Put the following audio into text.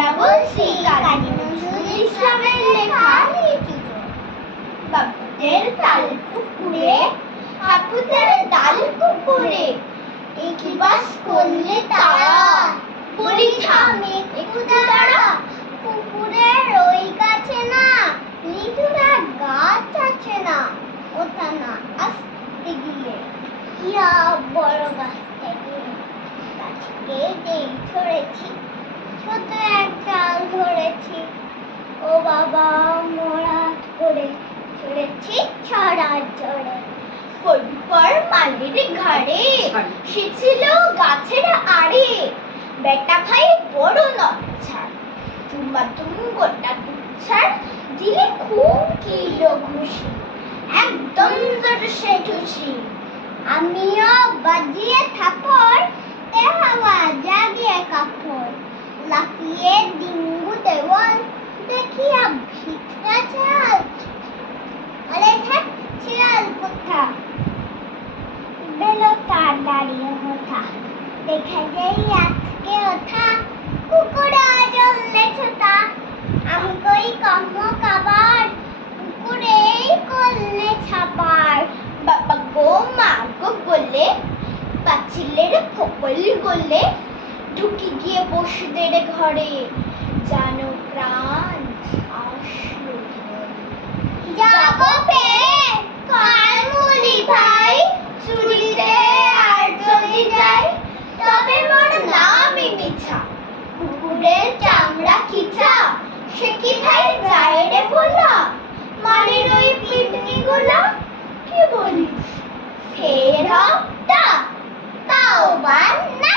আমরা বলছি কাজী নজরুল ইসলামের লেখা বাবুদের তাল পুকুরে, হাপুদের তাল পুকুরে, কি বাস করলে তারা, বলি থামে একটু দাঁড়া। পুকুরের ওই গাছে না লিচুরা গাছ আছে না, ওটা না আসতে গিয়ে ইয়া বড় গাছ থেকে গাছ কেটে ছড়েছি, ছোট এক ডাল ধরেছি, ও বাবা মরা করে ছড়েছি ছড়া জড়ে। পর মালির ঘাড়ে সে ছিল গাছের আড়ে, বেটা ভাই বড় নচ্ছাড়, তুমা তুম গোটা তুচ্ছাড়, দিলে খুব কিলো ঘুষি, একদম জোরসে ঠুসি। আমিও বাজিয়ে থাপড়, তে হাওয়া জাগিয়ে কাপড়, লাফিয়ে ডিঙ্গু দেওয়াল, দেখিয়া ভিতরা চাল, আরে থাক শিয়াল কোথা, বেলো তার দাঁড়িয়ে হোথা, দেখা যাই আজকে ওঠা, কুকুরা জ্বললে ছোটা, আমি কই কম্ম কাবার, কুকুরেই করলে ছাপার। বাবা গো মা গো বলে পাঁচিলের ফোকল গলে, ঢুকি গিয়ে বসুদের ঘরে, জানো প্রাণ আসলো যাবো পেয়ে কাল মুলি ভাই, চুরিতে আর যদি যাই, তবে মোর নামই মিছা, কুকুরের চামড়া খিচা, সে কি ভাই যায় রে বলা, মালির ওই পিটনি গুলা, কি বলিস ফের হপ্তা, তাও বা না